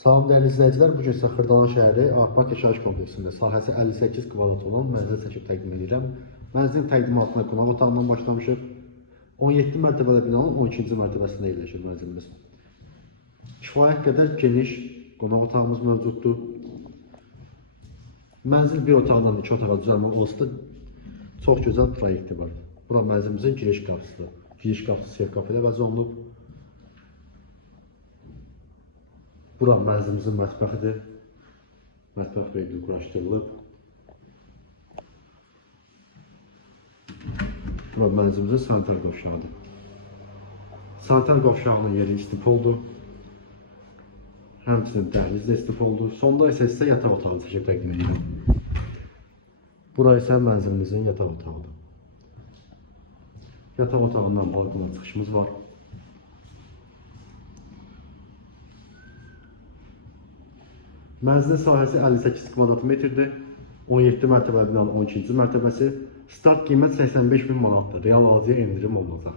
Salam dəyərli izləyicilər, bu gün sizə Xırdalan şəhəri Arpak yaşayış kompleksində sahəsi 58 kvadrat olan mənzil çəkib təqdim edirəm. Mənzilin təqdimatına qonaq otağından başlamışıq. 17 mərtəbəli binanın 12-ci mərtəbəsində yerləşir mənzilimiz. Kifayət qədər geniş qonaq otağımız mövcuddur. Mənzil bir otaqdan 2 otağa düzəlmə olsa da çox gözəl proyekti var. Bura mənzilimizin giriş qapısıdır. Giriş qapısı seyf qapı ilə əvəz olunub. Bura mənzilimizin mətbəxidir. Mətbəx mebeli quraşdırılıb. Bura mənzilimizin sanitar qovşağıdır. Sanitar qovşağının yeri istipoldur. Həmçinin dəhliz də istipoldur. Sonda isə sizə yataq otağı çəkib təqdim edirəm. Bura isə mənzilimizin yataq otağıdır. Yataq otağından balkona çıxışımız var. Mənzilin sahəsi 58 kvadrat metrdir. 17 mərtəbəli binanın 12-ci mərtəbəsi. Start qiymət 85.000 manatdır. Real alıcıya endirim olunacaq.